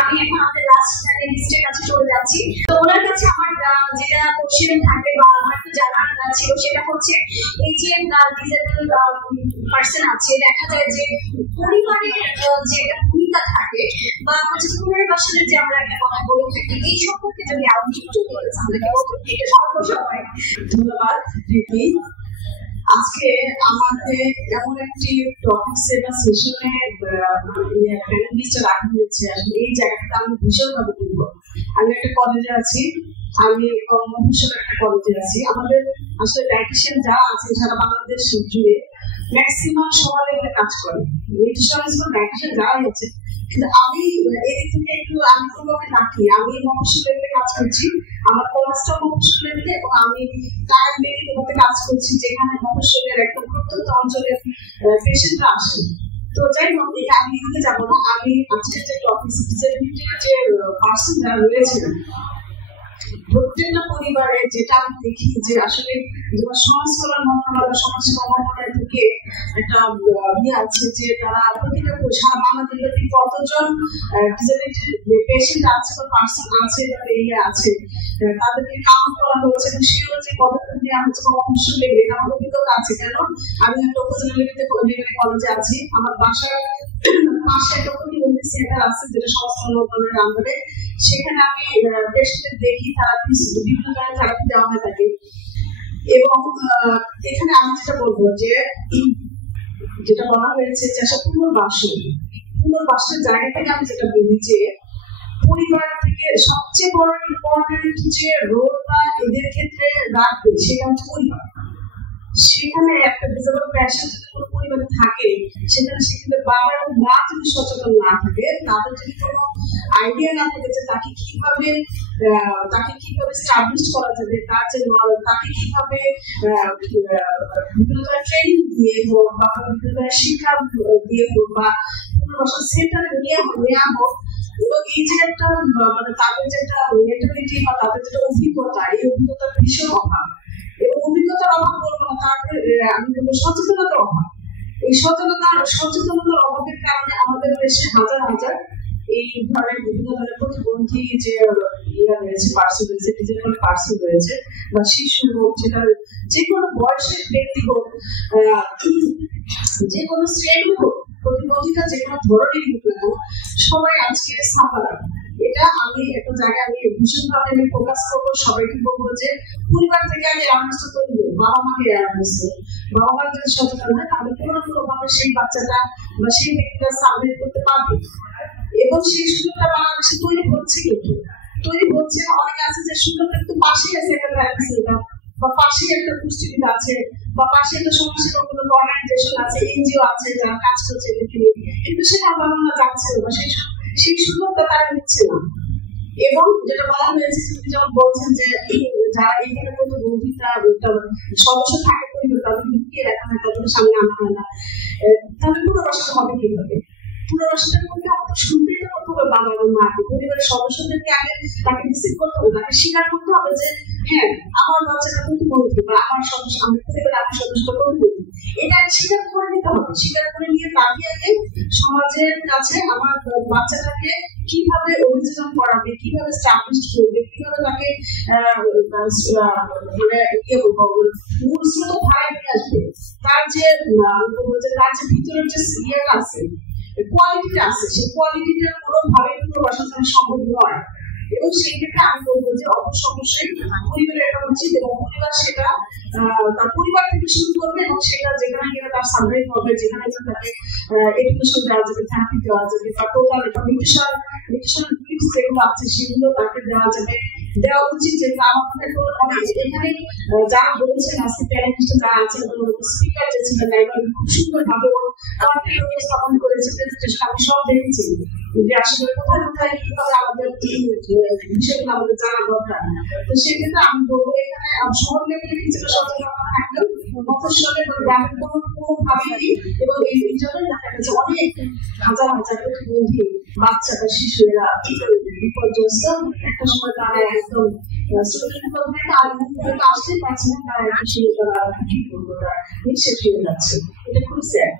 আমি এখন আমাদের লাস্ট প্যানেলিস্টের কাছে চলে যাচ্ছি। তো ওনার কাছে আমার যেটা কোশ্চেন থাকবে বা আমার তো জানার ছিল সেটা হচ্ছে এই যে ডিসেবল পার্সন আছে, দেখা যায় যে পরিবারের যে ভূমিকা থাকে বা হচ্ছে পুনর্বাসনের যে আমরা একটা কথা বলে থাকি, এই সম্পর্কে যদি আপনি একটু আমাদেরকে বলতেন এটা স্বল্প সময়। ধন্যবাদ প্রীতি। আজকে আমাদের এমন একটি টপিকসে বা সেশনে প্যানেলিস্ট রাখা হয়েছে, আসলে এই জায়গাটা আমি ভীষণভাবে করবো। আমি একটা কলেজে আছি, আমি মফস্বল একটা কলেজে আছি। আমাদের আসলে ডায়েটিশিয়ান যারা আছে সারা বাংলাদেশ জুড়ে ম্যাক্সিমাম সবার লেভেলে কাজ করে, নিউট্রিশনিস্ট ডায়েটিশিয়ান যারাই আছে। কিন্তু আমি এদিক থেকে একটু আমি কোনোভাবে রাখি, আমি মফস্বল লেভেলে কাজ করছি, আমার কলেজটা মফস্বল লেভেলে, এবং আমি টাইম বেরিয়ে কাজ করছি যেখানে মফস্বলের একটা প্রত্যন্ত অঞ্চলের পেশেন্টরা আসে। তো যাই হোক, আমি এদিকে যাবো না। আমি আজকের যে টপিক ডিসেবিলিটির যে পার্সন যারা রয়েছে প্রত্যেকটা পরিবারে যেটা আমি দেখি যে আসলে সমাজ কল্যাণ মন্ত্রণালয় সমাজ সেবা মন্ত্রণালয় থেকে একটা ইয়ে আছে যে তারা প্রতিটা সারা বাংলাদেশে কতজন ডিসেবিলিটি পেশেন্ট আছে বা পার্সন আছে বা এরিয়া আছে তাদেরকে কাউন্ট করা হয়েছে এবং সেই অনুযায়ী পদক্ষেপ নেওয়া হচ্ছে বা অংশ নেবে। আমার অভিজ্ঞতা আছে, কেন আমি একটা উপজেলা লেভেলে কলেজে আছি, আমার বাসার পাশে একটা প্রতিবন্ধী সেন্টার আছে যেটা সমাজ কল্যাণ মন্ত্রণালয়ের আন্ডারে। সেখানে আমি পেশেন্ট দেখি, থেরাপি বিভিন্ন ধরনের থেরাপি দেওয়া হয়ে থাকে। এবং এখানে আমি যেটা বলবো যে যেটা বলা হয়েছে যে পুনর্বাসনের জায়গা থেকে আমি যেটা বলি যে পরিবার থেকে সবচেয়ে বড় ইম্পর্টেন্ট যে রোলটা এদের ক্ষেত্রে রাখবে সেটা হচ্ছে পরিবার। সেখানে একটা ডিসেবল পেশেন্ট যদি কোনো পরিবারে থাকে, সেখানে সেক্ষেত্রে বাবা এবং মা যদি সচেতন না থাকে, তাদের যদি কোনো আইডিয়া না থাকে যে তাকে কিভাবে স্টাবলিশ করা যাবে, তার যে তাকে কিভাবে বিভিন্ন ধরনের ট্রেনিং দিয়ে হোক বা বিভিন্ন ধরনের শিক্ষা দিয়ে হোক বা পুনর্বাসন সেন্টারে নেওয়া হোক, এবং এই যে একটা মানে তাদের যে একটা মেন্টালিটি বা তাদের যেটা অভিজ্ঞতা, এই অভিজ্ঞতার ভীষণ অভাব। এবং অভিজ্ঞতার অভাব বলবো না, তারপরে আমি বলবো সচেতনতার অভাব। এই সচেতনতার অভাবের কারণে আমাদের দেশে হাজার হাজার এই ধরনের বিভিন্ন ধরনের প্রতিবন্ধী যে রয়েছে পার্সন রয়েছে, ডিজেবল পার্সন রয়েছে বা শিশু হোক, যেটা যে কোনো বয়সের ব্যক্তি হোক, যে কোনো শ্রেণী হোক, প্রতিবন্ধিতা যে কোনো ধরনেরই হোক না, সবাই আজকে সাফার। এটা আমি একটা জায়গায় আমি ভীষণভাবে আমি ফোকাস করবো, সবাইকে বলবো যে পরিবার থেকে আমি অ্যাওয়ারনেসটা তৈরি করবো, বাবা মাকে অ্যাওয়ারনেস, বাবা মা যদি সচেতন হয় তাহলে কোনো না কোনো ভাবে সেই বাচ্চাটা বা সেই ব্যক্তিটা সার্ভে করতে পারবে। এবং সেই সুযোগটা বাংলাদেশে তৈরি হচ্ছে, কিন্তু তৈরি হচ্ছে অনেকে আছে যে সুযোগটা একটু পাশেই আছে একটা থেরাপি সেন্টার বা পাশেই একটা পুষ্টিবিদ আছে বা পাশে একটা সমাজসেবা কোনো অর্গানাইজেশন আছে, এনজিও আছে যারা কাজ করছে এদেরকে নিয়ে, কিন্তু সেটা বাবা মা যাচ্ছে না বা সেই সুযোগটা তারা নিচ্ছে না। এবং যেটা বলা হয়েছে তুমি যেমন বলছেন যে যারা এখানে প্রতিবন্ধিতা সদস্য থাকে পরিবার, তাদের লুকিয়ে রাখা হয়, তাদের সামনে আনা হয় না, তাহলে পুনর্বাসন হবে কিভাবে? পুনর্বাসনটা করতে আমাদের শুনতেই তো করতে হবে বাবা এবং মাকে, পরিবারের সদস্যদেরকে আগে তাকে রিসিভ করতে হবে, তাকে স্বীকার করতে হবে যে হ্যাঁ আমার বাচ্চাটা প্রতিবন্ধী বা আমার সদস্য, আমার পরিবারের আমার সদস্য প্রতিবন্ধী, এটা স্বীকার করে নিতে হবে। স্বীকার করে নিয়ে তাকে আগে সমাজের কাছে আমার বাচ্চাটাকে কিভাবে অভিযোজন করাবে, কিভাবে স্টাবলিশ করবে, কিভাবে তাকে মানে ইয়ে বলবো মূল স্রোত ধারায় নিয়ে আসবে, তার যে তার যে ভিতরের যে ইয়েটা আছে, কোয়ালিটিটা আছে, সেই কোয়ালিটিটা কোনোভাবে পুনর্বাসন করা সম্ভব নয়। এবং সেই ক্ষেত্রে আমি বলবো যে অবশ্যই পরিবারের এটা উচিত এবং পরিবার সেটা তার পরিবার থেকে শুরু করবে এবং সেটা যেখানে গেলে তার সার্ভাইভ হবে, যেখানে তাকে এডুকেশন দেওয়া যাবে, থেরাপি দেওয়া যাবে বা টোটাল নিউট্রিশন টিপস যেগুলো আছে সেগুলো তাকে দেওয়া উচিত। যেগুলো আমাদের অনেক এখানে যারা বলছেন আজকে প্যারেন্টস যারা আছেন, স্পিকার যে ছিলেন খুব সুন্দরভাবে স্থাপন করেছে প্রেজেন্টেশন, আমি সব দেখেছি যে আসলে কোথায় কোথায় কিভাবে আমাদের বিষয়গুলো আমাদের জানা দরকার। তো সেক্ষেত্রে আমি বলবো এখানে শহর লেভেলে কিছুটা সচেতনতা থাকলেও মফস্বলে গ্রামের কোনোভাবেই এবং এই জন্য দেখা গেছে অনেক হাজার হাজার প্রতিবন্ধী বাচ্চা বা শিশুরা বিপর্যস্ত। একটা সময় তারা একদম আসতেই পারছে না, তারা একটা সময় তারা কি করবো, তারা নিঃশেষ হয়ে যাচ্ছে। এটা খুব স্যাড।